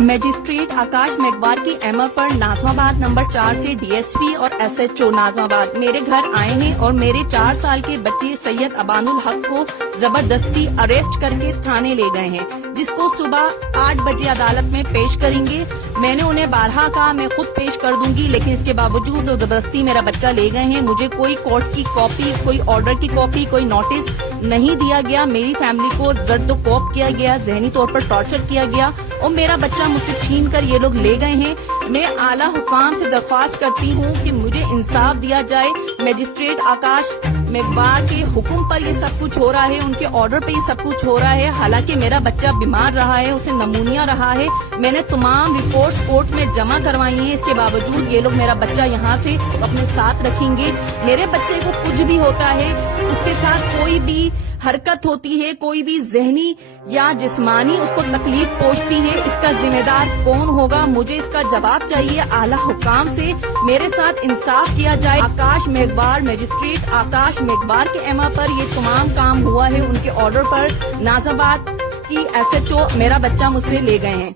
Magistrate आकाश मेघवार की MR पर Najmabad number 4 से डीएसपी और एसएचओ नाजमाबाद मेरे घर आए हैं और मेरे 4 साल के बच्चे सैयद अबानुल हक को जबरदस्ती अरेस्ट करके थाने ले गए हैं, जिसको सुबह 8 बजे अदालत में पेश करेंगे। मैंने उन्हें 12 कहा मैं खुद पेश कर दूंगी, लेकिन इसके बावजूद जबरदस्ती मेरा बच्चा ले गए हैं। मुझे कोई कोर्ट की कॉपी, कोई ऑर्डर की कॉपी, कोई नोटिस नहीं दिया गया। मेरी फैमिली को जर्दोकोब किया गया, जहनी तौर पर टॉर्चर किया गया और मेरा बच्चा मुझसे छीन कर ये लोग ले गए हैं। मैं आला हुकाम से दरख्वास्त करती हूँ कि मुझे इंसाफ दिया जाए। मजिस्ट्रेट आकाश मेघवार के हुक्म पर ये सब कुछ हो रहा है, उनके ऑर्डर पे ये सब कुछ हो रहा है। हालांकि मेरा बच्चा बीमार रहा है, उसे नमूनिया रहा है। मैंने तमाम रिपोर्ट्स कोर्ट में जमा करवाई हैं, इसके बावजूद ये लोग मेरा बच्चा यहाँ से अपने साथ रखेंगे। मेरे बच्चे को कुछ भी होता है, उसके साथ कोई भी हरकत होती है, कोई भी जहनी या जिस्मानी उसको तकलीफ पहुंचती है, इसका जिम्मेदार कौन होगा? मुझे इसका जवाब चाहिए आला हुकाम से। मेरे साथ इंसाफ किया जाए। आकाश मेघवार, मजिस्ट्रेट आकाश मेघवार के एमआर पर ये तमाम काम हुआ है, उनके ऑर्डर पर नाजाबाद की एसएचओ मेरा बच्चा मुझसे ले गए हैं।